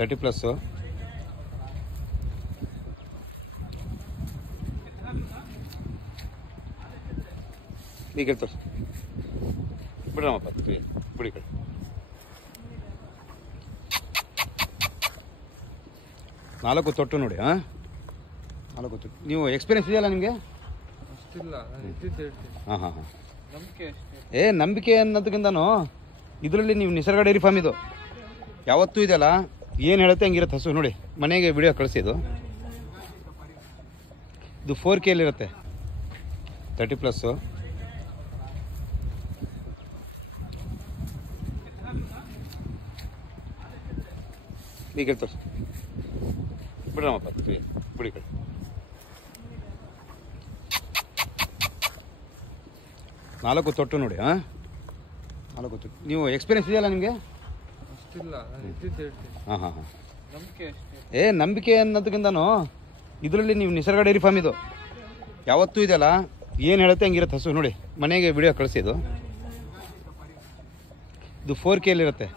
30+. ಈಗ ತೋರಿಸಿ ಬಿಡ್ರಮ್ಮಪ್ಪ ಬಿಡಿ ಕಡೆ. ನಾಲ್ಕು ತೊಟ್ಟು ನೋಡಿ. ಹಾಂ, 4 ತೊಟ್ಟು. ನೀವು ಎಕ್ಸ್ಪೀರಿಯನ್ಸ್ ಇದೆಯಲ್ಲ ನಿಮಗೆ? ಹಾಂ ಹಾಂ ಹಾಂ. ನಂಬಿಕೆ ಅನ್ನೋದಕ್ಕಿಂತನೂ ಇದರಲ್ಲಿ ನೀವು ನಿಸರ್ಗ ಡೈರಿ ಫಾರ್ಮ್ ಇದು ಯಾವತ್ತೂ ಇದೆಯಲ್ಲ, ಏನು ಹೇಳುತ್ತೆ ಹಂಗಿರುತ್ತೆ ಹಸು. ನೋಡಿ, ಮನೆಗೆ ವಿಡಿಯೋ ಕಳಿಸಿದ್ದು. ಇದು 4K ಇರುತ್ತೆ. 30+. ಈಗ ತೋರಿಸಿ ಬಿಡ್ರಮ್ಮಪ್ಪ ಬಿಡಿ ಕಡೆ. ನಾಲ್ಕು ತೊಟ್ಟು ನೋಡಿ. ಹಾಂ, 4 ತೊಟ್ಟು. ನೀವು ಎಕ್ಸ್ಪೀರಿಯನ್ಸ್ ಇದೆಯಲ್ಲ ನಿಮಗೆ? ಹಾಂ ಹಾಂ ಹಾಂ. ನಂಬಿಕೆ ಅನ್ನೋದಕ್ಕಿಂತನೂ ಇದರಲ್ಲಿ ನೀವು ನಿಸರ್ಗ ಡೈರಿ ಫಾರ್ಮ್ ಇದು ಯಾವತ್ತೂ ಇದೆಯಲ್ಲ, ಏನು ಹೇಳುತ್ತೆ ಹಂಗಿರುತ್ತೆ ಹಸು. ನೋಡಿ, ಮನೆಗೆ ವಿಡಿಯೋ ಕಳಿಸಿದ್ದು. ಇದು 4K ಇರುತ್ತೆ.